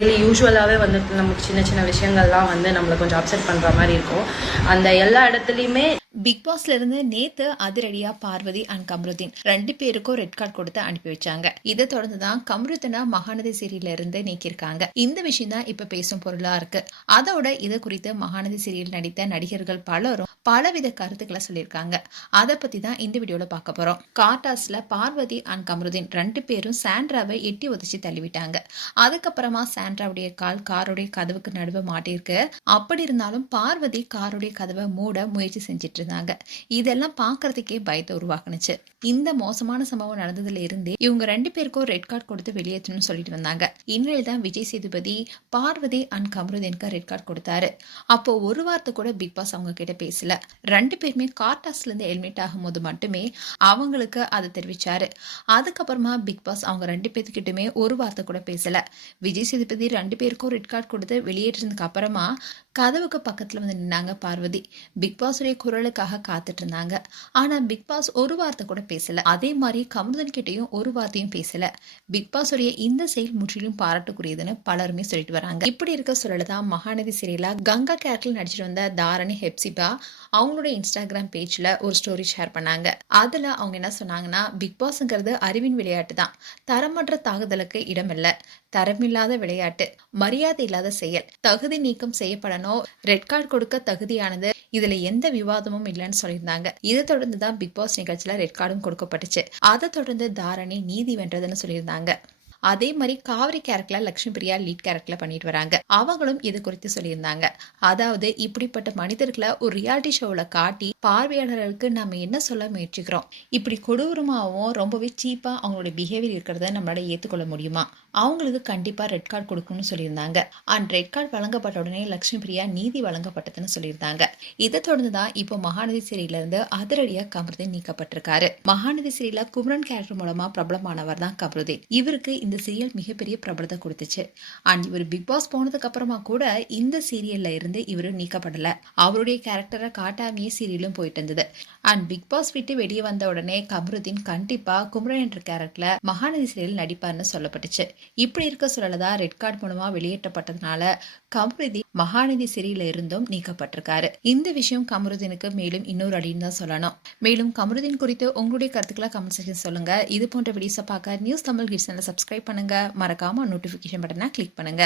யூசுவலாகவே வந்துட்டு நமக்கு சின்ன சின்ன விஷயங்கள்லாம் வந்து நம்மளை கொஞ்சம் அப்செட் பண்ணுற மாதிரி இருக்கும். அந்த எல்லா இடத்துலையுமே பிக் பாஸ்ல இருந்து நேத்து அதிரடியா பார்வதி அண்ட் கம்ருதீன் 2 பேருக்கும் ரெட் கார்டு கொடுத்து அனுப்பி வச்சாங்க. இதை தொடர்ந்து தான் கம்ருதீனை மகாநதி சீரியல்ல இருந்து நீக்கியிருக்காங்க. இந்த விஷயம் தான் இப்ப பேசும் பொருளா இருக்கு. அதோட இது குறித்து மகாநதி சீரியல் நடித்த நடிகர்கள் பலரும் பலவித கருத்துக்களை சொல்லியிருக்காங்க. அதை பத்தி தான் இந்த வீடியோல பார்க்க போறோம். கார்டாஸ்ல பார்வதி அண்ட் கம்ருதீன் 2 பேரும் சாண்ட்ராவை எட்டி உதச்சி தள்ளிவிட்டாங்க. அதுக்கப்புறமா சாண்ட்ராவுடைய கால் காருடைய கதவுக்கு நடுவே மாட்டிருக்கு. அப்படி இருந்தாலும் பார்வதி காருடைய கதவை மூட முயற்சி செஞ்சிட்டு இருந்தாங்க. இதெல்லாம் பாக்குறதுக்கே பயத்தை உருவாக்குனுச்சு. இந்த மோசமான சம்பவம் நடந்ததுல இருந்தே இவங்க 2 பேருக்கும் ரெட் கார்டு கொடுத்து வெளியேற்றணும்னு சொல்லிட்டு வந்தாங்க. இந்நிலையில் தான் விஜய் சேதுபதி பார்வதி அண்ட் கம்ருதீனுக்கு ரெட் கார்டு கொடுத்தாரு. அப்போ ஒரு வார்த்தை கூட பிக் பாஸ் அவங்க கிட்ட பேசல. 2 பேருமே கார்டாஸ்ல இருந்து எலிமினேட் ஆகும் போது மட்டுமே அவங்களுக்கு அதை தெரிவிச்சாரு. அதுக்கப்புறமா பிக் பாஸ் அவங்க 2 பேர்த்துக்கிட்டுமே ஒரு வார்த்தை கூட பேசல. விஜய் சேதுபதி 2 பேருக்கும் ரெட் கார்டு கொடுத்து வெளியேற்றதுக்கு அப்புறமா கதவுக்கு பக்கத்துல வந்து நின்னாங்க பார்வதி. பிக் பாஸுடைய குரலுக்காக காத்துட்டு இருந்தாங்க. ஆனா பிக் பாஸ் ஒரு வார்த்தை கூட பேசல. அதே மாதிரி கமருதன் கிட்டையும் ஒரு வார்த்தையும் பேசல. பிக் பாஸ் உடைய இந்த செயல் முற்றிலும் பாராட்டுக்குரியதுன்னு பலருமே சொல்லிட்டு வராங்க. இப்படி இருக்க சொல்லதான் மகாநதி சீரியலா கங்கா கேரக்டர் நடிச்சிட்டு வந்த தாரணி ஹெப்சிபா அவங்களோட இன்ஸ்டாகிராம் பேஜ்ல ஒரு ஸ்டோரி ஷேர் பண்ணாங்க. அதுல அவங்க என்ன சொன்னாங்கன்னா, பிக் பாஸ்ங்கிறது அறிவின் விளையாட்டு தான். தரமற்ற தாக்குதலுக்கு இடமில்ல. தரமில்லாத விளையாட்டு, மரியாதை இல்லாத செயல், தகுதி நீக்கம் செய்யப்படணும், ரெட் கார்டு கொடுக்க தகுதியானது, இதுல எந்த விவாதமும் இல்லைன்னு சொல்லியிருந்தாங்க. இதை தொடர்ந்து தான் பிக் பாஸ் நிகழ்ச்சியில ரெட் கார்டும் கொடுக்கப்பட்டுச்சு. அதை தொடர்ந்து தாரணி நீதி வென்றதுன்னு சொல்லியிருந்தாங்க. அதே மாதிரி காவிரி கேரக்டர்ல லட்சுமி பிரியா லீட் கேரக்டர்ல பண்ணிட்டு வராங்க. அவங்களும் இது குறித்து சொல்லியிருந்தாங்க. அதாவது இப்படிப்பட்ட மனிதர்களை ஒரு ரியாலிட்டி ஷோல காட்டி பார்வையாளர்களுக்கு நம்ம என்ன சொல்ல முயற்சிக்கிறோம், இப்படி கொடூரமாகவும் ரொம்பவே சீப்பா அவங்களோட பிஹேவியர் இருக்கிறத நம்மளால ஏற்றுக்கொள்ள முடியுமா, அவங்களுக்கு கண்டிப்பா ரெட் கார்டு கொடுக்கணும்னு சொல்லியிருந்தாங்க. அண்ட் ரெட் கார்டு வழங்கப்பட்ட உடனே லட்சுமி பிரியா நீதி வழங்கப்பட்டதுன்னு சொல்லியிருந்தாங்க. இதை தொடர்ந்துதான் இப்போ மகாநதி சீரியல்ல இருந்து அதிரடியா கமருதீன் நீக்கப்பட்டிருக்காரு. மகாநதி சீரியல்ல குமரன் கேரக்டர் மூலமா பிரபலமானவர் தான் கமருதீன். இவருக்கு இந்த சீரியல் மிகப்பெரிய பிரபலத்தை கொடுத்துச்சு. அண்ட் இவர் பிக் பாஸ் போனதுக்கு அப்புறமா கூட இந்த சீரியல்ல இருந்து இவரு நீக்கப்படல. அவருடைய கேரக்டரை காட்டாமையே சீரியலும் போயிட்டு இருந்தது. அண்ட் பிக் பாஸ் விட்டு வெளியே வந்த உடனே கமருதீன் கண்டிப்பா குமரன் என்ற கேரக்டர்ல மகாநதி சீரியல் நடிப்பார்னு சொல்லப்பட்டுச்சு. இப்படி இருக்க சொல்லதான் ரெட் கார்டு மூலமா வெளியேற்றப்பட்டதுனால கமருதீன் மகாநதி சீரியல்ல இருந்தும் நீக்கப்பட்டிருக்காரு. இந்த விஷயம் கமருதீனுக்கு மேலும் இன்னொரு அடின்னு தான் சொல்லணும். மேலும் கமருதீன் குறித்து உங்களுடைய கருத்துக்களை கமெண்ட் செக்ஷன் சொல்லுங்க. இது போன்ற வீடியோஸை பார்க்க நியூஸ் தமிழ் கிட்ஸ் சேனலை சப்ஸ்கிரைப் பண்ணுங்க. மறக்காம நோட்டிபிகேஷன் பட்டனை கிளிக் பண்ணுங்க.